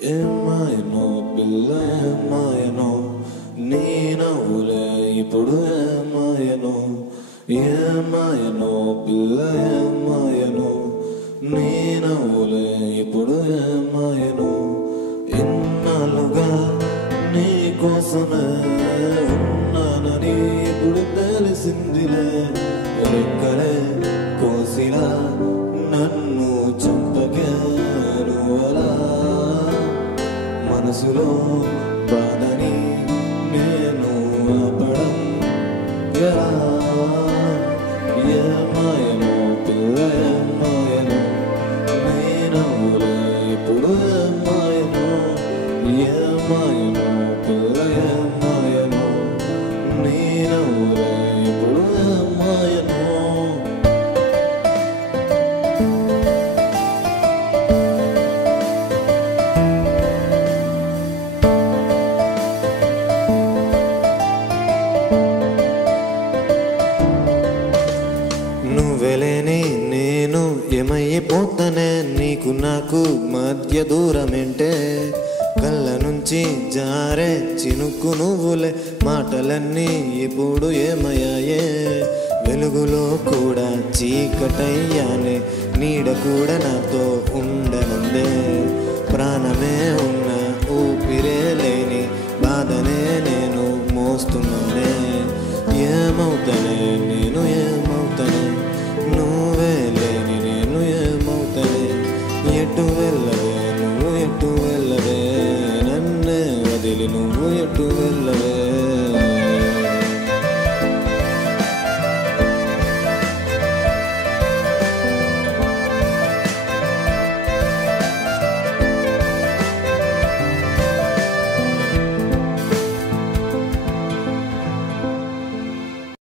ఏమాయనో పిల్ల ఏమాయనో నీ నవ్వులే ఇప్పుడు ఏమాయనో ఏమాయనో పిల్ల ఏమాయనో నీ నవ్వులే ఇప్పుడు ఏమాయనో ఇన్నాళ్ళుగా నీ కోసమే ఉన్నానని ఇప్పుడు తెలిసిందిలే రెక్కలే కోసిలా నన్ను చంపకే నువ్వలా మనసులో బాధని నేను ఆపడం ఎలా ఏమాయనో పిల్ల ఏమాయనో నీ నవ్వులే ఇప్పుడు ఏమాయనో ఏమాయనో పిల్ల ఏమాయనో నీ నవ్వులే ఇప్పుడు ఏమాయనో నువ్వెలేని నేను ఏమైపోతానే నీకు నాకు మధ్య దూరమేంటే కళ్ళ నుంచి జారే చినుకు నువ్వులే మాటలన్నీ ఇప్పుడు ఏమయ్యాయే వెలుగులో కూడా చీకటయ్యానే నీడ కూడా నాతో ఉండనందే ప్రాణమే ఉన్న ఊపిరే లేని బాధనే నేను మోస్తున్నానే ఏమవుతానే నేను